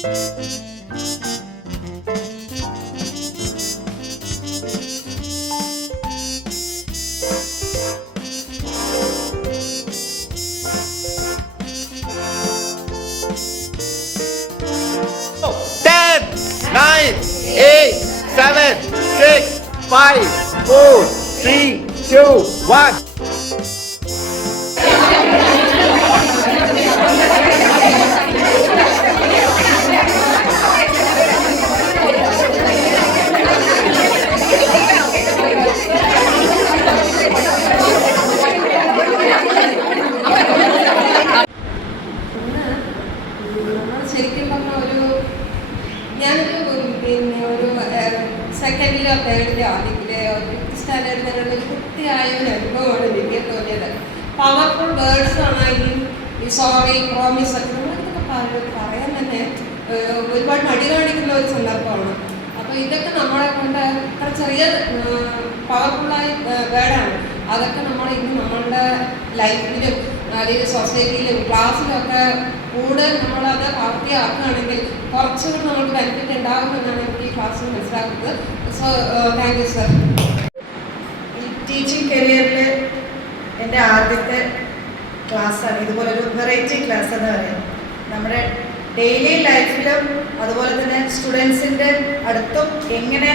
Nine, 8, 7, 6, 5, 4, 3, 2, 1. സെക്കൻഡിലോ തേർഡിലോ അല്ലെങ്കിൽ standard തരുന്ന ഒരു കുട്ടിയായ ഒരു അനുഭവമാണ് എനിക്ക് തോന്നിയത്. പവർഫുൾ വേർഡ്സ് ആണെങ്കിലും ഈ സോറി, പ്രോമിസ് ഒക്കെ നമ്മളിതൊക്കെ പറയാൻ തന്നെ ഒരുപാട് മടി കാണിക്കുന്ന ഒരു സന്ദർഭമാണ്. അപ്പോൾ ഇതൊക്കെ നമ്മളെ കൊണ്ട് അത്ര ചെറിയ പവർഫുള്ളായ വേർഡാണ്. അതൊക്കെ നമ്മൾ ഇന്ന് നമ്മളുടെ ലൈഫിലും അല്ലെങ്കിൽ സൊസൈറ്റിയിലും ക്ലാസ്സിലും ഒക്കെ കൂടുതൽ നമ്മളത് പ്രാപ്തിയാക്കുകയാണെങ്കിൽ കുറച്ചുകൂടി നമുക്ക് ബെനിഫിറ്റ് ഉണ്ടാകുമെന്നാണ് എനിക്ക് ഈ ക്ലാസ്സിൽ മനസ്സിലാക്കുന്നത്. So thank you sir. ഈ ടീച്ചിങ് കരിയറിൽ എൻ്റെ ആദ്യത്തെ ക്ലാസ്സാണ് ഇതുപോലൊരു വെറൈറ്റി ക്ലാസ് എന്ന് പറയുന്നത്. നമ്മുടെ ഡെയിലി ലൈഫിലും അതുപോലെ തന്നെ സ്റ്റുഡൻസിൻ്റെ അടുത്തും എങ്ങനെ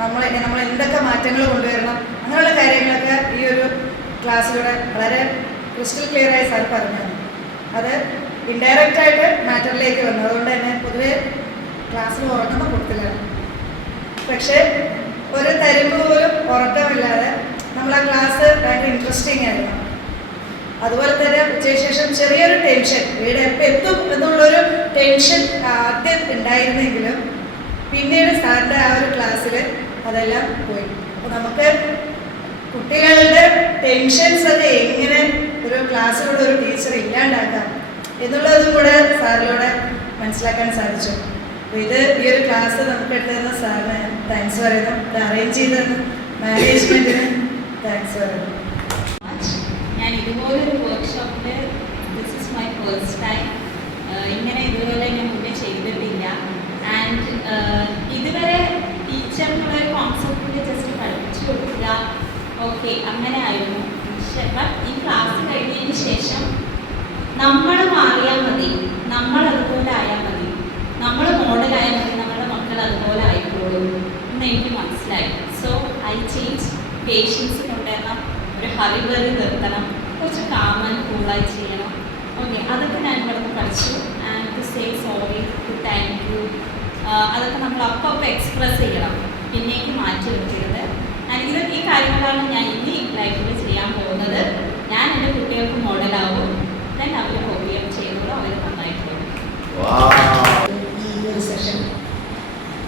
നമ്മൾ എന്തൊക്കെ മാറ്റങ്ങൾ കൊണ്ടുവരണം അങ്ങനെയുള്ള കാര്യങ്ങളൊക്കെ ഈ ഒരു ക്ലാസ്സിലൂടെ വളരെ ക്രിസ്റ്റൽ ക്ലിയർ ആയി സാർ പറഞ്ഞു. അത് ഇൻഡയറക്റ്റായിട്ട് മാറ്ററിലേക്ക് വന്നു. അതുകൊണ്ട് തന്നെ പൊതുവെ ക്ലാസ്സിൽ ഉറങ്ങുന്ന കൂട്ടത്തിലാണ്. പക്ഷേ ഒരു തരുമ്പ് പോലും ഉറക്കമില്ലാതെ നമ്മൾ ആ ക്ലാസ് ഭയങ്കര ഇൻട്രസ്റ്റിംഗ് ആയിരുന്നു. അതുപോലെ തന്നെ ഉച്ചശേഷം ചെറിയൊരു ടെൻഷൻ, വീട് എപ്പോൾ എത്തും എന്നുള്ളൊരു ടെൻഷൻ ആദ്യം ഉണ്ടായിരുന്നെങ്കിലും പിന്നീട് സാറിൻ്റെ ആ ഒരു ക്ലാസ്സിൽ അതെല്ലാം പോയി. അപ്പോൾ നമുക്ക് കുട്ടികളുടെ ടെൻഷൻസ് ഒക്കെ എങ്ങനെ ഒരു ക്ലാസ്സിലൂടെ ഒരു ടീച്ചർ ഇല്ലാണ്ടാക്കാം എന്നുള്ളതും കൂടെ സാറിലൂടെ മനസ്സിലാക്കാൻ സാധിച്ചു. അപ്പോൾ ഈ ഒരു ക്ലാസ് നമുക്ക് എടുത്തുതരുന്ന സാറിന് താങ്ക്സ് പറയുന്നു. ഇത് അറേഞ്ച് ചെയ്തത് മാനേജ്മെൻറ്റിന് താങ്ക്സ് പറയുന്നു. ഞാൻ ഇതുപോലൊരു വർക്ക്ഷോപ്പിൽ this is my first time. ഇങ്ങനെ ഇതുപോലെ ഞാൻ മുന്നേ ചെയ്തിട്ടില്ല. ആൻഡ് ഇതുവരെ ടീച്ചർ എന്നുള്ളൊരു കോൺസെപ്റ്റിൽ ജസ്റ്റ് പഠിപ്പിച്ചു കൊടുക്കുക, ഓക്കെ അങ്ങനെ ആയിരുന്നു. ബട്ട് ഈ ക്ലാസ് കഴിഞ്ഞതിന് ശേഷം നമ്മൾ മാറിയാൽ മതി, നമ്മൾ അതുപോലെ ആയാൽ മതി, നമ്മൾ മോഡലായാൽ മതി, നമ്മുടെ മക്കൾ അതുപോലെ ആയിക്കോളും എന്ന് എനിക്ക് മനസ്സിലായി. So I change. പേഷ്യൻസ് കൊണ്ടുവരണം, ഒരു ഹറിബറി നിർത്തണം, കുറച്ച് കാമൻ കൂളായി ചെയ്യണം. ഓക്കെ, അതൊക്കെ ഞാൻ ഇവിടുന്ന് പഠിച്ചു. And to say sorry, to thank you, അതൊക്കെ നമ്മൾ അപ്പം എക്സ്പ്രസ് ചെയ്യണം, പിന്നേക്ക് മാറ്റി വെക്കരുത്. ഇതൊക്കെ ഈ കാര്യങ്ങളാണ് ഞാൻ ഇനി ലൈഫിൽ ചെയ്യാൻ പോകുന്നത്. ഞാൻ എൻ്റെ കുട്ടികൾക്ക് മോഡലാവും, ദെൻ അവർ കോപ്പിയം ചെയ്യുന്നതോ അവർ നന്നായിട്ട് പോകും. ഈ ഒരു സെഷൻ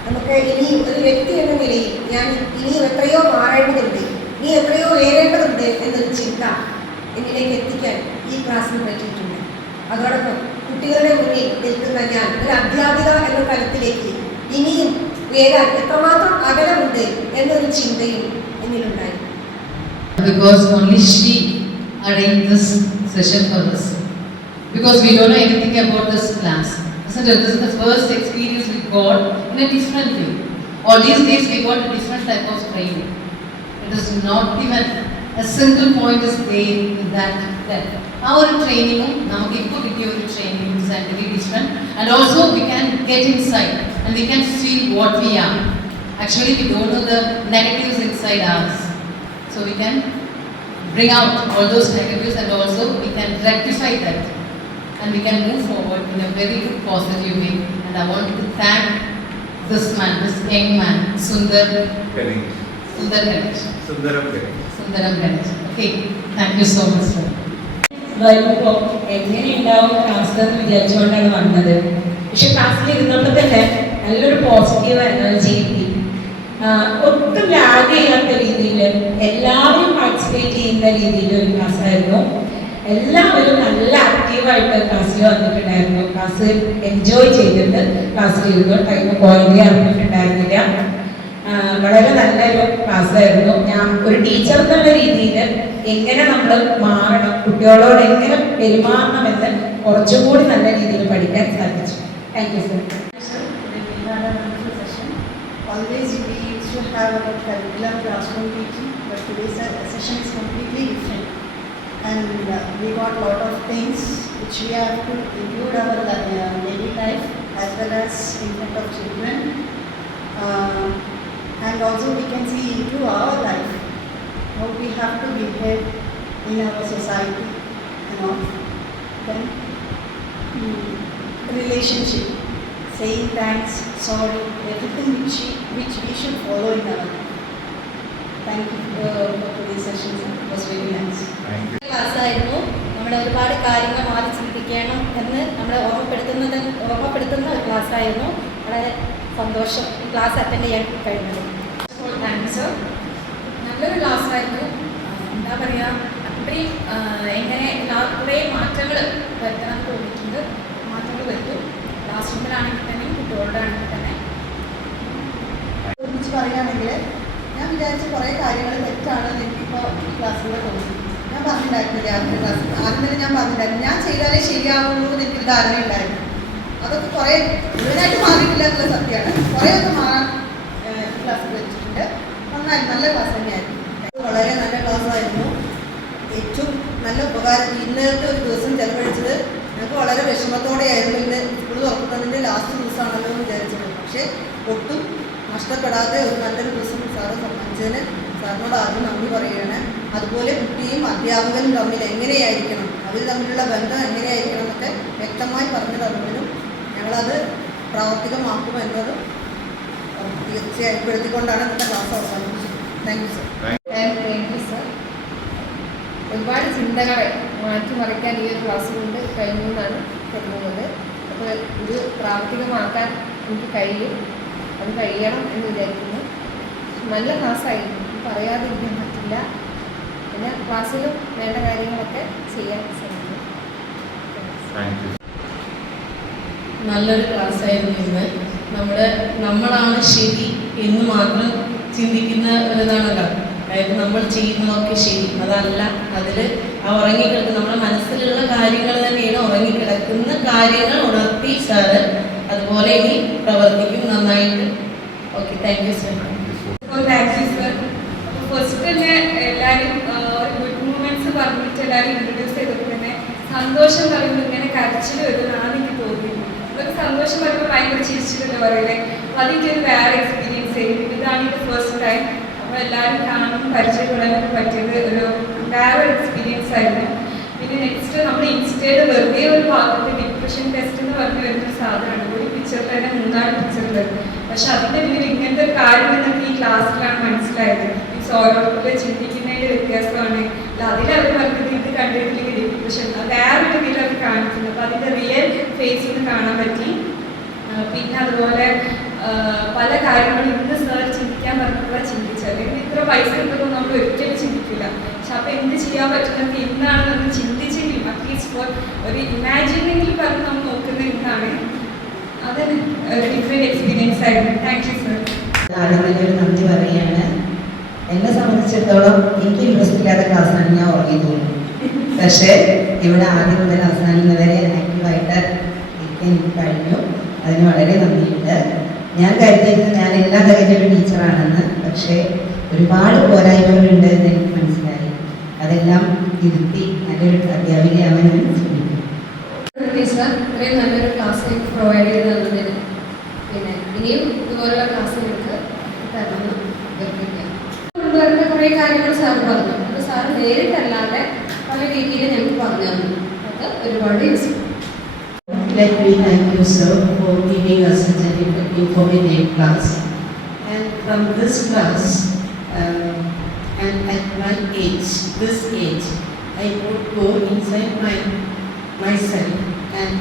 നമുക്ക് ഇനി ഒരു വ്യക്തി എന്ന നിലയിൽ ഞാൻ ഇനി എത്രയോ മാറേണ്ടതുണ്ട്, ഇനി എത്രയോ ഉയരേണ്ടതുണ്ട് എന്നൊരു ചിന്ത എന്നിലേക്ക് എത്തിക്കാൻ ഈ ക്ലാസ്സിന് പറ്റിയിട്ടുണ്ട്. അതോടൊപ്പം കുട്ടികളുടെ മുന്നിൽ നിൽക്കുന്ന ഞാൻ ഒരു അധ്യാപിക എന്ന തലത്തിലേക്ക് ഇനിയും ഉയരാൻ എത്രമാത്രം അകലമുണ്ട് എന്നൊരു ചിന്തയും എന്നിലുണ്ടായി. Because only she arranged this session for us. Because we don't know anything about this class. Isn't it? This is the first experience we got in a different way. All these days we got a different type of training. It is not even a single point is there in that. Our training, now we put it your training is very different, and also we can get inside and we can feel what we are. Actually, we don't know the negatives inside us, so we can bring out all those negatives and also we can rectify that, and we can move forward in a very good positive way. And I want to thank this man, this young man, Sundaram Ganesh. Okay, thank you so much, sir. വരുമ്പോൾ എങ്ങനെയുണ്ടാവും class എന്ന് വിചാരിച്ചുകൊണ്ടാണ് വന്നത്. പക്ഷെ ക്ലാസ്സിൽ ഇരുന്നപ്പോൾ തന്നെ നല്ലൊരു positive energy കിട്ടി. ഒട്ടും ലാഗ് ചെയ്യാത്ത രീതിയിൽ എല്ലാവരും പാർട്ടിസിപ്പേറ്റ് ചെയ്യുന്ന രീതിയിൽ ഒരു ക്ലാസ്സായിരുന്നു. എല്ലാവരും നല്ല ആക്റ്റീവായിട്ട് ക്ലാസ്സിൽ വന്നിട്ടുണ്ടായിരുന്നു. ക്ലാസ് എൻജോയ് ചെയ്തിട്ട് ക്ലാസ്സിലിരുന്നു. ടൈം പോയതേ അറിഞ്ഞിട്ടുണ്ടായിരുന്നില്ല. വളരെ നല്ലൊരു ക്ലാസ്സായിരുന്നു. ഞാൻ ഒരു ടീച്ചർ എന്നുള്ള രീതിയിൽ എങ്ങനെ നമ്മൾ മാറണം, കുട്ടികളോട് എങ്ങനെ പെരുമാറണമെന്ന് കുറച്ചുകൂടി നല്ല രീതിയിൽ പഠിക്കാൻ സാധിച്ചു. Thank you sir. always we used to have our curriculum classroom teaching, but today's session is completely different. And we got a lot of things which we have to include our daily life as well as in front of children. And also we can see into our life, how we have to behave in our society and all. Then relationship, saying thanks, sorry, everything which we should follow in our life. Thank you for today's session. It was very nice. Thank you. ക്ലാസ്സായിരുന്നു. നമ്മുടെ ഒരുപാട് കാര്യങ്ങൾ മാറി ചിന്തിക്കണം എന്ന് നമ്മളെ ഓർമ്മപ്പെടുത്തുന്ന ഒരു ക്ലാസ്സായിരുന്നു. വളരെ സന്തോഷം ഈ ക്ലാസ് അറ്റൻഡ് ചെയ്യാൻ കഴിഞ്ഞത്. Thanks sir. നല്ലൊരു ക്ലാസ്സായിരുന്നു. എന്താ പറയുക, അത്രയും എങ്ങനെ കുറേ മാറ്റങ്ങൾ വരുത്തണം തോന്നിയിട്ടുണ്ട്. മാറ്റങ്ങൾ വരുത്തും. ക്ലാസ് റൂമിലാണെങ്കിൽ തന്നെ കുട്ടികളുടെ ആണെങ്കിൽ തന്നെ. കുറിച്ച് പറയുകയാണെങ്കിൽ ഞാൻ വിചാരിച്ച കുറേ കാര്യങ്ങൾ തെറ്റാണെന്ന് എനിക്കിപ്പോൾ ഈ ക്ലാസ്സിലൂടെ തോന്നി. ഞാൻ പറഞ്ഞിട്ടുണ്ടായിരുന്നില്ല ആദ്യത്തെ ക്ലാസ്സിൽ. ആദ്യം തന്നെ ഞാൻ പറഞ്ഞിട്ടുണ്ടായിരുന്നു ഞാൻ ചെയ്താലേ ശരിയാവുള്ളൂ എന്ന് എനിക്കൊരു ധാരണയുണ്ടായിരുന്നു. അതൊക്കെ കുറേ മുഴുവനായിട്ട് മാറിയിട്ടില്ല എന്നുള്ള സത്യമാണ്. കുറേ ഒക്കെ മാറാൻ ഈ ക്ലാസ്സിൽ വെച്ചിട്ടുണ്ട്. നന്നായി നല്ല ക്ലാസ് തന്നെയായിരുന്നു. വളരെ നല്ല ക്ലാസ്സായിരുന്നു. ഏറ്റവും നല്ല ഉപകാരം. ഇന്നത്തെ ഒരു ദിവസം ചെലവഴിച്ചത് ഞങ്ങൾക്ക് വളരെ വിഷമത്തോടെയായിരുന്നു. ഇന്ന് സ്കൂൾ തുറക്കുന്നതിൻ്റെ ലാസ്റ്റ് ദിവസമാണല്ലോ എന്ന് വിചാരിച്ചത്. പക്ഷേ ഒട്ടും നഷ്ടപ്പെടാതെ ഒരു നല്ലൊരു ദിവസം സാറ് സമ്മാനിച്ചതിന് സാറിനോട് ആദ്യം നന്ദി പറയുകയാണ്. അതുപോലെ കുട്ടിയും അധ്യാപകനും തമ്മിൽ എങ്ങനെയായിരിക്കണം, അവർ തമ്മിലുള്ള ബന്ധം എങ്ങനെയായിരിക്കണം എന്നൊക്കെ വ്യക്തമായി പറഞ്ഞു തന്നതിനും ഞങ്ങളത് പ്രാവർത്തികമാക്കുമെന്നതും തീർച്ചയായും ഉൾപ്പെടുത്തിക്കൊണ്ടാണ് ഇന്നത്തെ ക്ലാസ് അവസാനിപ്പിച്ചത്. Thank you sir. Thank you sir. ഒരുപാട് ചിന്തകളെ മാറ്റിമറിക്കാൻ ഈ ഒരു ക്ലാസ് കൊണ്ട് കഴിഞ്ഞു എന്നാണ് കരുതുന്നത്. അപ്പോൾ ഇത് പ്രാവർത്തികമാക്കാൻ എനിക്ക് കഴിയും, അത് കഴിയണം എന്ന് വിചാരിക്കുന്നു. നല്ല ക്ലാസ്സായിരുന്നു, പറയാതിരിക്കാൻ പറ്റില്ല. പിന്നെ ക്ലാസ്സിലും വേണ്ട കാര്യങ്ങളൊക്കെ ചെയ്യാൻ ശ്രമിക്കും. നല്ലൊരു ക്ലാസ്സായിരുന്നു ഇന്ന്. നമ്മളാണ് ശരി എന്ന് മാത്രം ചിന്തിക്കുന്ന ഒരിതാണല്ലോ. അതായത് നമ്മൾ ചെയ്യുന്നതൊക്കെ ശരി, അതല്ല. അതിൽ ഉറങ്ങിക്കിടക്കുന്ന നമ്മുടെ മനസ്സിലുള്ള കാര്യങ്ങൾ തന്നെയാണ് ഉറങ്ങിക്കിടക്കുന്ന കാര്യങ്ങൾ ഉണർത്തി സാറ് അതുപോലെ ഇനി പ്രവർത്തിക്കും നന്നായിട്ട്. Okay, thank you sir. Thank you sir. അപ്പോൾ ഫസ്റ്റ് തന്നെ എല്ലാവരും ഗുഡ് മൂമെന്റ്സ് പറഞ്ഞിട്ട് എല്ലാവരും ഇൻട്രൊഡ്യൂസ് ചെയ്തപ്പോൾ തന്നെ സന്തോഷം പറയുമ്പോൾ ഇങ്ങനെ കരച്ചിൽ വരുന്നതാണ് എനിക്ക് തോന്നിയത്. അതൊക്കെ സന്തോഷം പറയുമ്പോൾ ഭയങ്കര ചിരിച്ചിട്ടല്ലേ പറയില്ലേ. അപ്പോൾ അതെനിക്കൊരു വേറെ എക്സ്പീരിയൻസ് ആയിരുന്നു. ഇതാണ് എൻ്റെ ഫസ്റ്റ് ടൈം. അപ്പോൾ എല്ലാവരും കാണും പരിചയപ്പെടാനൊക്കെ പറ്റിയത് ഒരു വേറെ എക്സ്പീരിയൻസ് ആയിരുന്നു. പിന്നെ നെക്സ്റ്റ് നമ്മൾ ഇൻസ്റ്റയിൽ വെറുതെ ഒരു ഭാഗത്ത് ഡിപ്രഷൻ ടെസ്റ്റ് എന്ന് പറഞ്ഞു വരുന്ന സാധനമാണ്. ഒരു പിക്ചറിൽ തന്നെ 3 പിക്ചറിലുണ്ട്. പക്ഷെ അതിൻ്റെ പിന്നിൽ ഇങ്ങനത്തെ ഒരു കാര്യം എന്നൊക്കെ ഈ ക്ലാസ്സിലാണ് മനസ്സിലായത്. മീൻസ് ഓരോരുത്തരുടെ ചിന്തിക്കുന്നതിൻ്റെ വ്യത്യാസമാണ്. അതിലവർ പറഞ്ഞത് ഇത് കണ്ടിട്ടില്ലെങ്കിൽ ഡിപ്രഷൻ വേറൊരു രീതിയിൽ അവർ കാണിക്കുന്നത്. അപ്പോൾ അതിൻ്റെ റിയൽ ഫേസ് ഒന്ന് കാണാൻ പറ്റി. പിന്നെ അതുപോലെ പല കാര്യങ്ങളും ഇന്ന് സാർ ചിന്തിക്കാൻ പറഞ്ഞപ്പോഴാണ് ചിന്തിച്ചത്. ഇത്ര പൈസ കിട്ടുമ്പോൾ നമ്മൾ ഒരിക്കലും ചിന്തിക്കില്ല. പക്ഷെ അപ്പോൾ എന്ത് ചെയ്യാൻ പറ്റുന്നത് ഇന്നാണ് നമ്മൾ ചിന്തിച്ചെങ്കിലും അറ്റ്ലീസ്റ്റ് ഫോർ ഒരു ഇമാജിനെങ്കിൽ പറഞ്ഞ് നമ്മൾ നോക്കുന്നത് ഇന്നാണ്. അതൊരു ഡിഫറെൻറ്റ് എക്സ്പീരിയൻസ് ആയിരുന്നു. Thank you sir. ആദ്യം തന്നെ ഒരു നന്ദി പറയുകയാണ്. എന്നെ സംബന്ധിച്ചിടത്തോളം എനിക്ക് ഇൻട്രസ്റ്റ് ഇല്ലാത്ത ക്ലാസ്സാണ് ഞാൻ ഉറങ്ങി തോന്നുന്നു. പക്ഷേ ഇവിടെ ആദ്യം മുതൽ അവസാനം വരെ ആക്റ്റീവായിട്ട് എനിക്ക് കഴിഞ്ഞു. അതിന് വളരെ നന്ദിയുണ്ട്. ഞാൻ കരുതിയിരുന്നത് ഞാൻ എല്ലാം കഴിഞ്ഞൊരു ടീച്ചറാണെന്ന്. പക്ഷേ ഒരുപാട് പോരായ്മകളുണ്ട് എന്ന് എനിക്ക് മനസ്സിലായി. അതെല്ലാം തിരുത്തി നല്ലൊരു അധ്യാപികയാവാൻ ഞാൻ ശ്രമിക്കും. സാർ ഇത്രയും നല്ലൊരു ക്ലാസ് പ്രൊവൈഡ് ചെയ്ത് തന്നതിന് പിന്നെ ഇനിയും ഇതുപോലുള്ള ക്ലാസ്സുകൾക്ക് തരണം അഭ്യർത്ഥിക്കാം. കൊണ്ടുവരുന്ന കുറേ കാര്യങ്ങൾ സാർ പറഞ്ഞു. അത് സാർ നേരിട്ടല്ലാതെ പല രീതിയിൽ ഞങ്ങൾക്ക് പറഞ്ഞു തന്നു. അത് ഒരുപാട് useful. Let me thank you, sir, for giving us such an informative class. And from this class, and at my age, this age, I would go inside myself and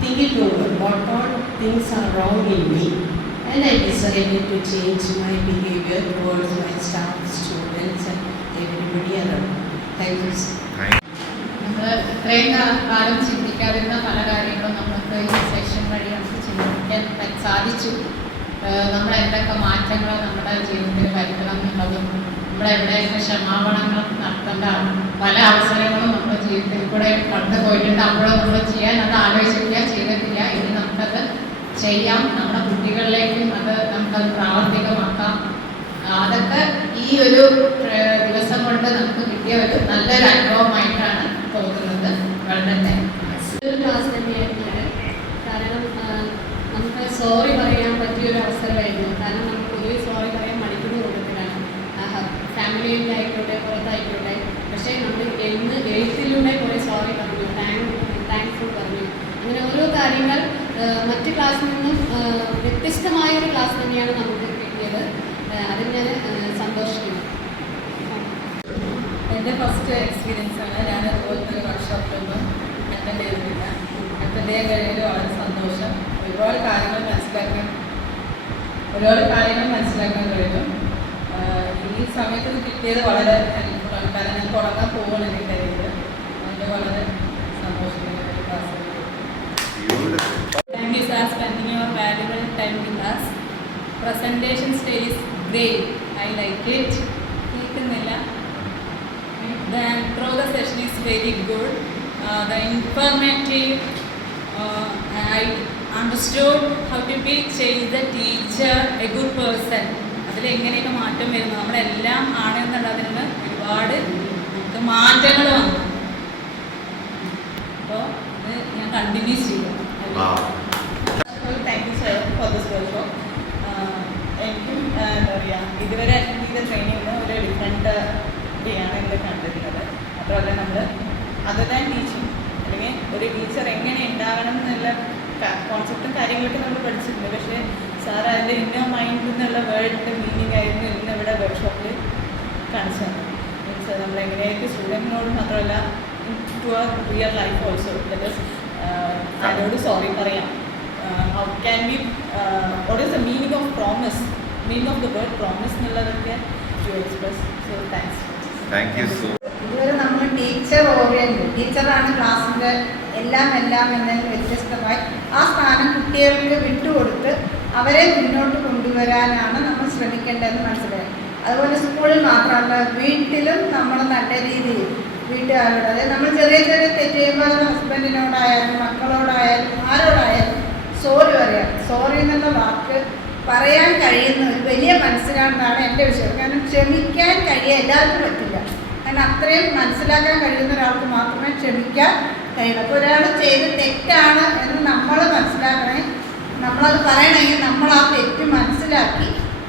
think it over, what all things are wrong in me. And I decided to change my behavior towards my staff, students, and everybody around. Thank you, sir. നമ്മൾ ഇത്രയും കാലം ചിന്തിക്കാതിരുന്ന പല കാര്യങ്ങളും നമുക്ക് ഈ session വഴി നമുക്ക് ചിന്തിക്കാൻ സാധിച്ചു. നമ്മൾ എന്തൊക്കെ മാറ്റങ്ങൾ നമ്മുടെ ജീവിതത്തിൽ വരുത്തണം എന്നുള്ളതും നമ്മളെവിടെയൊക്കെ ക്ഷമാപണങ്ങൾ നടത്തേണ്ട പല അവസരങ്ങളും നമ്മുടെ ജീവിതത്തിൽ കൂടെ കടന്നു പോയിട്ടുണ്ട്. അപ്പോഴും നമ്മൾ ചെയ്യാൻ അത് ആലോചിക്കുക ചെയ്തിട്ടില്ല. ഇനി നമുക്കത് ചെയ്യാം, നമ്മുടെ കുട്ടികളിലേക്കും അത് നമുക്കത് പ്രാവർത്തികമാക്കാം. അതൊക്കെ ഈ ഒരു ദിവസം കൊണ്ട് നമുക്ക് കിട്ടിയ ഒരു നല്ലൊരു അനുഭവമായിട്ടാണ് തോന്നുന്നത്. വളരെ ഒരു ക്ലാസ് തന്നെയായിരുന്നു. കാരണം നമുക്ക് സോറി പറയാൻ പറ്റിയൊരു അവസരമായിരുന്നു. കാരണം നമുക്ക് പൊതുവെ സോറി പറയാൻ മടിക്കുന്ന കൂട്ടത്തിലാണ്, ഫാമിലിയിലായിക്കോട്ടെ പുറത്തായിക്കോട്ടെ. പക്ഷേ നമ്മൾ എഴുത്തിലൂടെ കുറേ സോറി പറഞ്ഞു, താങ്ക്ഫുൾ പറഞ്ഞു. അങ്ങനെ ഓരോ കാര്യങ്ങൾ മറ്റ് ക്ലാസ്സിൽ നിന്നും വ്യത്യസ്തമായൊരു ക്ലാസ് തന്നെയാണ് നമുക്ക് കിട്ടിയത്. അതിൽ ഞാൻ സന്തോഷിക്കുന്നു. എൻ്റെ ഫസ്റ്റ് എക്സ്പീരിയൻസ് ആണ്. ഞാൻ അതുപോലത്തെ ഒരു വർക്ക്ഷോപ്പിലൊന്നും അറ്റൻഡ് ചെയ്തിട്ടില്ല. അറ്റൻഡ് ചെയ്യാൻ കഴിഞ്ഞാൽ വളരെ സന്തോഷം. ഒരുപാട് കാര്യങ്ങൾ മനസ്സിലാക്കാൻ കഴിഞ്ഞു. ഈ സമയത്ത് ഇത് കിട്ടിയത് വളരെ ഹെൽപ്ഫുള്ളാണ്. കാരണം ഞാൻ തുടങ്ങാൻ പോവുകയാണ് എൻ്റെ കരിയർ. അതിൻ്റെ വളരെ സന്തോഷിക്കുന്ന ഒരു class. Thank you for spending your valuable time with us. Presentation stage is great. I like it. The intro the session is very good. The informative. I understood how to be change the teacher a good person. അതിൽ എങ്ങനെയൊക്കെ മാറ്റം വരുന്നു, നമ്മളെല്ലാം ആണെന്നുള്ളതിൽ നിന്ന് ഒരുപാട് നമുക്ക് മാറ്റങ്ങൾ വന്നു. അപ്പോൾ ഇത് ഞാൻ കണ്ടിന്യൂ ചെയ്യും. Thank you sir for this workshop. എനിക്കും എന്താ പറയുക, ഇതുവരെ അറ്റൻഡ് ചെയ്ത ട്രെയിനിങ്ങിന് ഒരു ഡിഫറെൻറ്റ് ഡേയാണ് ഇവിടെ കണ്ടിരുന്നത്. മാത്രമല്ല നമ്മൾ അതർ ദാൻ ടീച്ചിങ് അല്ലെങ്കിൽ ഒരു ടീച്ചർ എങ്ങനെ ഉണ്ടാകണം എന്നുള്ള കോൺസെപ്റ്റും കാര്യങ്ങളൊക്കെ നമ്മൾ പഠിച്ചിട്ടുണ്ട്. പക്ഷേ സാർ അതിൻ്റെ ഇന്നർ മൈൻഡ് എന്നുള്ള വേർഡിൻ്റെ മീനിങ് ആയിരുന്നു ഇന്ന് ഇവിടെ വർക്ക്ഷോപ്പിൽ കാണിച്ചു തന്നത്. മീൻസ് നമ്മളെങ്ങനെയൊക്കെ സ്റ്റുഡൻറ്റിനോട് മാത്രമല്ല ടു അവർ real life also. That is അതിനോട് സോറി പറയാം. How can be what is the meaning of promise, meaning of the word promise എന്നുള്ളതൊക്കെ ടു എക്സ്പ്രസ്. So thanks. ഇതുവരെ നമ്മൾ ടീച്ചർ ഓറിയൻറ്റഡ്, ടീച്ചറാണ് ക്ലാസ്സിൻ്റെ എല്ലാം എന്നതിൽ വ്യത്യസ്തമായി ആ സ്ഥാനം കുട്ടികൾക്ക് വിട്ടുകൊടുത്ത് അവരെ മുന്നോട്ട് കൊണ്ടുവരാനാണ് നമ്മൾ ശ്രമിക്കേണ്ടതെന്ന് മനസ്സിലായി. അതുപോലെ സ്കൂളിൽ മാത്രമല്ല, വീട്ടിലും നമ്മൾ നല്ല രീതിയിൽ വീട്ടുകാരോട്, അതായത് നമ്മൾ ചെറിയ ചെറിയ തെറ്റ് ചെയ്യുമ്പോൾ ഹസ്ബൻഡിനോടായാലും മക്കളോടായാലും ആരോടായാലും സോറി പറയാം. സോറി എന്നുള്ള വാക്ക് പറയാൻ കഴിയുന്ന ഒരു വലിയ മനസ്സിലാണെന്നാണ് എൻ്റെ വിശ്വാസം. കാരണം ക്ഷമിക്കാൻ കഴിയാൻ എല്ലാവർക്കും പറ്റില്ല. കാരണം അത്രയും മനസ്സിലാക്കാൻ കഴിയുന്ന ഒരാൾക്ക് മാത്രമേ ക്ഷമിക്കാൻ കഴിയുള്ളൂ. അപ്പോൾ ഒരാൾ ചെയ്ത് തെറ്റാണ് എന്ന് നമ്മൾ മനസ്സിലാക്കണേ, നമ്മളത് പറയണമെങ്കിൽ നമ്മൾ ആ തെറ്റ് മനസ്സിലാക്കി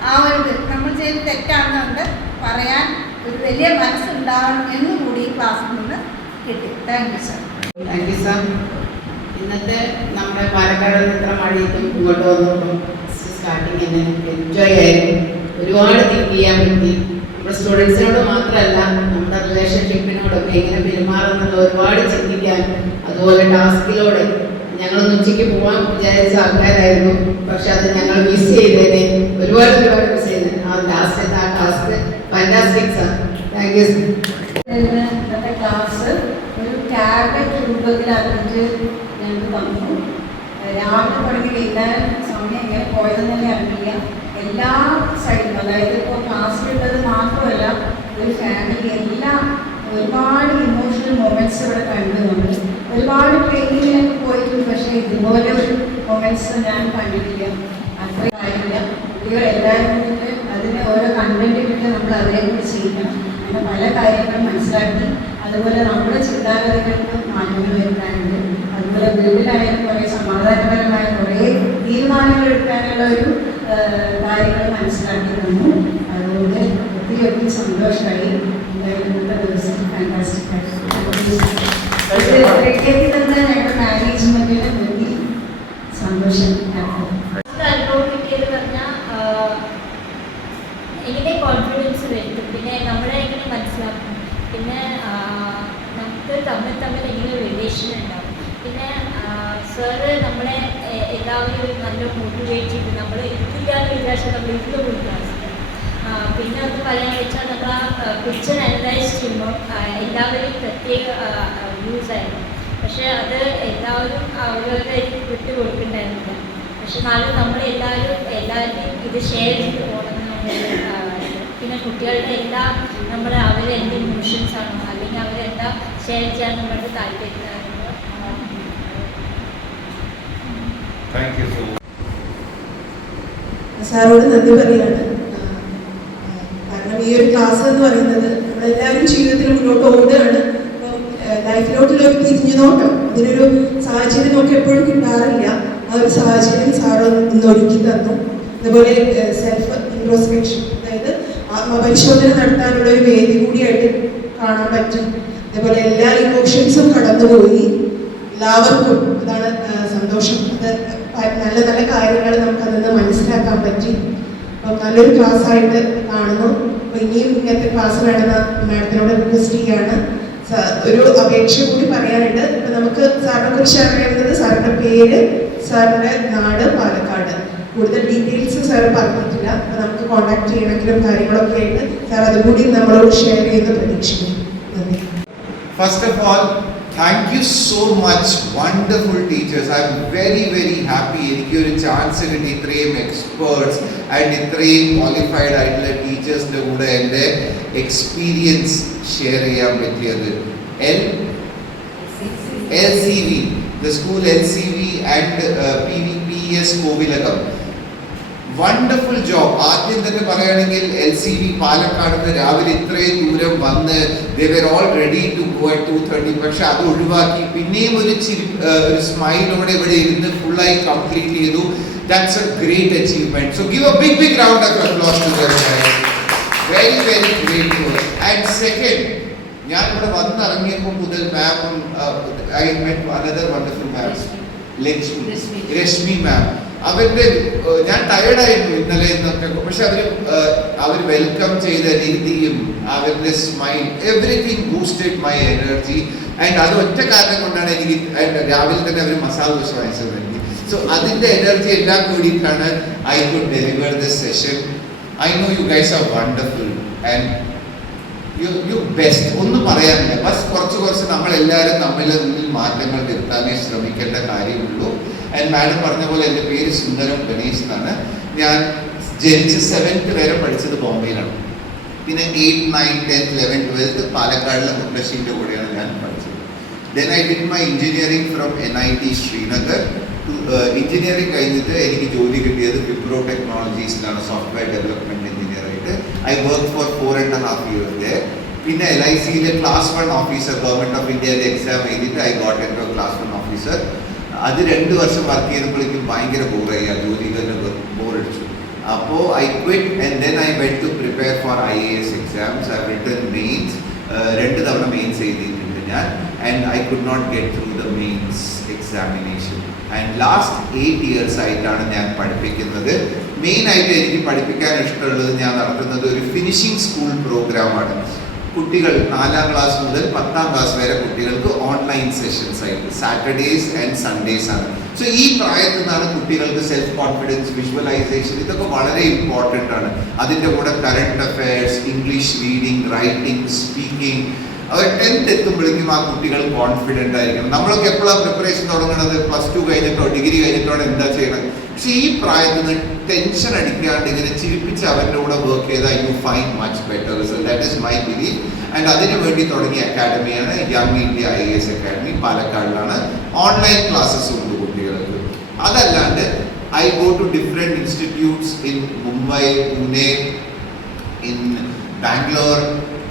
ആ ഒരു നമ്മൾ ചെയ്ത് തെറ്റാണെന്നുകൊണ്ട് പറയാൻ ഒരു വലിയ മനസ്സുണ്ടാവണം എന്നുകൂടി ഈ ക്ലാസ്സിൽ നിന്ന് കിട്ടി. Thank you sir. Thank you sir. ഇന്നത്തെ നമ്മുടെ പാലക്കാട് ഇത്ര മഴയത്തും ഇങ്ങോട്ട് വന്നപ്പോൾ സ്റ്റാർട്ടിങ് എന്നെ എൻജോയ് ആയിരുന്നു. ഒരുപാട് തിങ്ക് ചെയ്യാൻ പറ്റി. നമ്മുടെ സ്റ്റുഡൻസിനോട് മാത്രമല്ല, നമ്മുടെ റിലേഷൻഷിപ്പിനോടൊക്കെ എങ്ങനെ പെരുമാറുന്നുള്ള ഒരുപാട് ചിന്തിക്കാൻ. അതുപോലെ ടാസ്കിലൂടെ ഞങ്ങളൊന്ന് ഉച്ചയ്ക്ക് പോകാൻ വിചാരിച്ച ആൾക്കാരായിരുന്നു. പക്ഷെ അത് ഞങ്ങൾ മിസ് ചെയ്തേനെ, ഒരുപാട് മിസ് ചെയ്തേനെ. ആ ലാസ്റ്റത്തെ ആ task fantastic sir. Thank you sir. ഇന്നത്തെ ക്ലാസ് ഒരു ടാർഗറ്റ് രൂപത്തിലാക്കിയിട്ട് ഞങ്ങൾക്ക് തന്നു. രാവിലെ തുടങ്ങി വൈകുന്നേരം സമയം എങ്ങനെ പോയതെന്ന് തന്നെ അറിയില്ല. എല്ലാ സൈഡിലും, അതായത് ഇപ്പോൾ ക്ലാസ്സിലുള്ളത് മാത്രമല്ല, ഒരു ഫാമിലി എല്ലാം ഒരുപാട് ഇമോഷണൽ മൊമെൻറ്റ്സ് ഇവിടെ കണ്ടു. നമ്മൾ ഒരുപാട് ട്രെയിനിങ്ങിനൊക്കെ പോയിട്ടുണ്ട്, പക്ഷേ ഇതുപോലെ ഒരു മൊമെൻറ്റ്സ് ഞാൻ കണ്ടിട്ടില്ല. അത്ര കാര്യമില്ല. കുട്ടികൾ എല്ലാവരും കൂടി അതിന് ഓരോ കണ്ടന്റ് കിട്ടി നമ്മൾ അവരെ കൂടി ചെയ്യണം. അങ്ങനെ പല കാര്യങ്ങളും മനസ്സിലാക്കി. അതുപോലെ നമ്മുടെ ചിന്താഗതികൾക്ക് മാറ്റങ്ങൾ വരുത്താനുണ്ട്. അതുപോലെ വീട്ടിലായാലും കുറേ സമാധാനപരമായ കുറേ തീരുമാനങ്ങൾ എടുക്കാനുള്ള ഒരു കാര്യങ്ങൾ മനസ്സിലാക്കി തന്നു. അതുകൊണ്ട് ഒത്തിരി സന്തോഷമായി. എന്തായാലും ഇന്നത്തെ ദിവസം ഫാന്റാസ്റ്റിക് ആയിട്ട് ഞങ്ങളുടെ മാനേജ്മെന്റിന് വലിയ സന്തോഷം. അനുഭവം കിട്ടിയത് പറഞ്ഞാൽ എങ്ങനെ കോൺഫിഡൻസ് വരുത്തും, പിന്നെ നമ്മളെ എങ്ങനെ മനസ്സിലാക്കും, പിന്നെ നമുക്ക് തമ്മിൽ എങ്ങനെ റിലേഷൻ ഉണ്ടാവും. പിന്നെ സാറ് നമ്മളെ എല്ലാവരും നല്ല മോട്ടിവേറ്റ് ചെയ്ത് നമ്മൾ ഇതില്ലാന്ന് വിചാരിച്ചാൽ നമ്മൾ ഇരുന്ന് പോയി ക്ലാസ്സിൽ. പിന്നെ അത് പറയാൻ വെച്ചാൽ നമ്മൾ ആ പിക്ചർ അനലൈസ് ചെയ്യുമ്പോൾ എല്ലാവരും പ്രത്യേക വ്യൂസ് ആയിരുന്നു. പക്ഷെ അത് എല്ലാവരും അവരവരുടെ വിട്ടു കൊടുക്കണ്ടായിരുന്നില്ല. പക്ഷെ എന്നാലും നമ്മളെല്ലാവരും ഇത് ഷെയർ ചെയ്ത് പോകണമെന്നാണ്. പിന്നെ കുട്ടികളുടെ എല്ലാം അവരെന്ത് ഇമോഷൻസ് ആണോ അല്ലെങ്കിൽ അവരെന്താ ഷെയർ ചെയ്യാൻ നമ്മൾക്ക് താല്പര്യമായിരുന്നു. Thank you so much. സാറോട് നന്ദി പറയുകയാണ്. കാരണം ഈ ഒരു ക്ലാസ് എന്ന് പറയുന്നത് നമ്മളെല്ലാവരും ജീവിതത്തിൽ മുന്നോട്ട് ഓടുകയാണ്. അപ്പം ലൈഫിലോട്ടുള്ള ഒരു തിരിഞ്ഞുനോട്ടം, ഇതിനൊരു സാഹചര്യം നമുക്ക് എപ്പോഴും കിട്ടാറില്ല. ആ ഒരു സാഹചര്യം സാറ് ഇന്ന് ഒരുക്കി തന്നു. അതുപോലെ സെൽഫ് ഇൻട്രോസ്പെക്ഷൻ, അതായത് ആത്മപരിശോധന നടത്താനുള്ള ഒരു വേദി കൂടിയായിട്ട് കാണാൻ പറ്റും. അതേപോലെ എല്ലാ ഇമോഷൻസും കടന്നുപോയി എല്ലാവർക്കും അതാണ് സന്തോഷം. അത് നല്ല നല്ല കാര്യങ്ങൾ നമുക്ക് അതിൽ നിന്ന് മനസ്സിലാക്കാൻ പറ്റി. അപ്പം നല്ലൊരു ക്ലാസ്സായിട്ട് കാണുന്നു. അപ്പോൾ ഇനിയും ഇങ്ങനത്തെ ക്ലാസ് വേണമെന്ന് മാഡത്തിനോട് റിക്വസ്റ്റ് ചെയ്യുകയാണ്. ഒരു അപേക്ഷ കൂടി പറയാനുണ്ട്. ഇപ്പം നമുക്ക് സാറിനെ കുറിച്ച് അറിയേണ്ടത് സാറിൻ്റെ പേര്, സാറിൻ്റെ നാട് പാലക്കാട്. കൂടുതൽ ഡീറ്റെയിൽസ് സാർ പറഞ്ഞിട്ടില്ല. അപ്പോൾ നമുക്ക് കോൺടാക്ട് ചെയ്യണമെങ്കിലും കാര്യങ്ങളൊക്കെ ആയിട്ട് സാർ അതുകൂടി നമ്മളോട് ഷെയർ ചെയ്യുന്ന പ്രതീക്ഷിക്കുന്നു. നന്ദി. First of all, thank you so much, wonderful teachers. I am very, very happy. എനിക്ക് ഒരു ചാൻസ് കിട്ടി ഇത്രയും എക്സ്പേർട്സ് ആൻഡ് ഇത്രയും ക്വാളിഫൈഡ് ആയിട്ടുള്ള ടീച്ചേഴ്സിൻ്റെ കൂടെ എൻ്റെ എക്സ്പീരിയൻസ് ഷെയർ ചെയ്യാൻ പറ്റിയത്. LCV, the school LCV and PVPS Kovilakam. Wonderful job. ആദ്യം തന്നെ പറയുകയാണെങ്കിൽ LCV പാലക്കാട് നിന്ന് രാവിലെ ഇത്രയും ദൂരം വന്ന് they were all ready to go at 2:30, പക്ഷെ അത് ഒഴിവാക്കി പിന്നെയും ഒരു സ്മൈലോടെ ഇവിടെ ഇരുന്ന് ഫുള്ളായി കംപ്ലീറ്റ് ചെയ്തു. That's a great achievement. So give a big round of applause to them guys. Very, very grateful. And second, ഞാൻ ഇവിടെ വന്നിറങ്ങിയപ്പോൾ മുതൽ മാമും I met another wonderful ma'am, Rashmi മാം. അവരുടെ ഞാൻ ടയർഡായിരുന്നു ഇന്നലെ എന്നൊക്കെ, പക്ഷെ അവർ വെൽക്കം ചെയ്ത രീതിയും അവരുടെ smile, everything boosted my energy. And അത് ഒറ്റ കാരണം കൊണ്ടാണ് എനിക്ക് രാവിലെ തന്നെ അവർ മസാല ദോശ വാങ്ങിച്ചത് എനിക്ക്. സോ അതിൻ്റെ എനർജി എല്ലാം കൂടിയിട്ടാണ് I could deliver this session. I know you guys are wonderful and you best. ഒന്നും പറയാനില്ല. ബസ് കുറച്ച് നമ്മളെല്ലാവരും നമ്മളിൽ മാറ്റങ്ങൾ വരുത്താനേ ശ്രമിക്കേണ്ട കാര്യമുള്ളൂ. ആൻഡ് മാഡം പറഞ്ഞ പോലെ എൻ്റെ പേര് സുന്ദരം ഗണേഷ് എന്നാണ്. ഞാൻ ജനിച്ച് 7th വരെ പഠിച്ചത് ബോംബെയിലാണ്. പിന്നെ 8, 9, 10, 11, 12 പാലക്കാടിലെ മുത്തശ്ശീൻ്റെ കൂടെയാണ് ഞാൻ പഠിച്ചത്. Then I did my engineering from NIT Srinagar. Engineering കഴിഞ്ഞിട്ട് എനിക്ക് ജോലി കിട്ടിയത് വിപ്രോ ടെക്നോളജീസിലാണ്, സോഫ്റ്റ്വെയർ ഡെവലപ്മെൻറ്റ് എഞ്ചിനീയറായിട്ട്. I work for 4.5 years there. പിന്നെ LICയിലെ ക്ലാസ് 1 ഓഫീസർ, ഗവൺമെൻറ് ഓഫ് ഇന്ത്യയിലെ എക്സാം എഴുതിയിട്ട് I got in to class 1 officer. അത് 2 വർഷം വർക്ക് ചെയ്തപ്പോഴേക്കും ഭയങ്കര ബോറായി, ആ ജോലി തന്നെ ബോറടിച്ചു. അപ്പോൾ I quit and then I went to prepare for IAS exams. I written mains. 2 തവണ മെയിൻസ് എഴുതിയിട്ടുണ്ട് ഞാൻ. And I could not get through the mains examination. And last 8 years ആയിട്ടാണ് ഞാൻ പഠിപ്പിക്കുന്നത്. മെയിനായിട്ട് എനിക്ക് പഠിപ്പിക്കാൻ ഇഷ്ടമുള്ളത്, ഞാൻ നടത്തുന്നത് ഒരു ഫിനിഷിംഗ് സ്കൂൾ പ്രോഗ്രാമാണ്. കുട്ടികൾ 4ാം ക്ലാസ് മുതൽ 10ാം ക്ലാസ് വരെ കുട്ടികൾക്ക് ഓൺലൈൻ സെഷൻസ് ആയിട്ട് സാറ്റർഡേസ് ആൻഡ് സൺഡേസ് ആണ്. സോ ഈ പ്രായത്തിൽ നിന്നാണ് കുട്ടികൾക്ക് സെൽഫ് കോൺഫിഡൻസ്, വിഷ്വലൈസേഷൻ, ഇതൊക്കെ വളരെ ഇമ്പോർട്ടൻ്റ് ആണ്. അതിൻ്റെ കൂടെ current affairs, English reading, writing, speaking. അവർ 10th എത്തുമ്പോഴേക്കും ആ കുട്ടികൾ കോൺഫിഡൻ്റ് ആയിരിക്കണം. നമ്മളൊക്കെ എപ്പോഴാണ് പ്രിപ്പറേഷൻ തുടങ്ങുന്നത്? +2 കഴിഞ്ഞിട്ടോ ഡിഗ്രി കഴിഞ്ഞിട്ടോ എന്താ ചെയ്യണം? പക്ഷേ ഈ പ്രായത്തിൽ നിന്ന് ടെൻഷൻ അടിക്കാണ്ട് ഇങ്ങനെ ചിരിപ്പിച്ച് അവരുടെ കൂടെ വർക്ക് ചെയ്താൽ you find much better result. That is my belief. And അതിനു വേണ്ടി തുടങ്ങിയ അക്കാഡമിയാണ് യങ് ഇന്ത്യ IAS അക്കാഡമി. പാലക്കാടിലാണ്. ഓൺലൈൻ ക്ലാസ്സസ് ഉണ്ട് കുട്ടികൾക്ക്. അതല്ലാണ്ട് I go to different institutes in Mumbai, Pune, in Bangalore,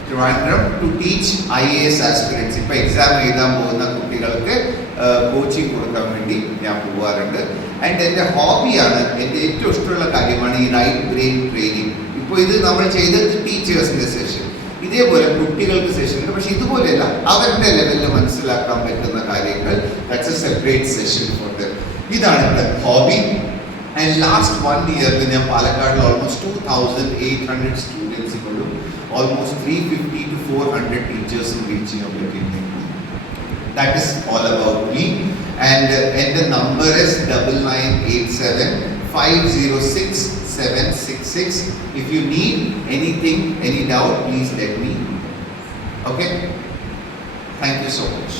Trivandrum to teach IAS aspirants. ഇപ്പോൾ എക്സാം എഴുതാൻ പോകുന്ന കുട്ടികൾക്ക് കോച്ചിങ് കൊടുക്കാൻ വേണ്ടി ഞാൻ പോകാറുണ്ട്. ആൻഡ് എൻ്റെ ഹോബിയാണ്, എൻ്റെ ഏറ്റവും ഇഷ്ടമുള്ള കാര്യമാണ് ഈ റൈറ്റ് ബ്രെയിൻ ട്രെയിനിങ്. ഇപ്പോൾ ഇത് നമ്മൾ ചെയ്തത് ടീച്ചേഴ്സിൻ്റെ സെഷൻ, ഇതേപോലെ കുട്ടികൾക്ക് സെഷൻ ഉണ്ട്. പക്ഷെ ഇതുപോലെയല്ല, അവരുടെ ലെവലിൽ മനസ്സിലാക്കാൻ പറ്റുന്ന കാര്യങ്ങൾ. That's A separate session for them. ഇതാണ് എൻ്റെ ഹോബി. ആൻഡ് ലാസ്റ്റ് 1 year ഞാൻ പാലക്കാടിൽ almost 2800 സ്റ്റുഡൻസിനും almost 350 to 400 teachers in reaching out to me. That is all about me. And the number is 9987 506 766. If you need anything, any doubt, please let me know. Okay? Thank you so much.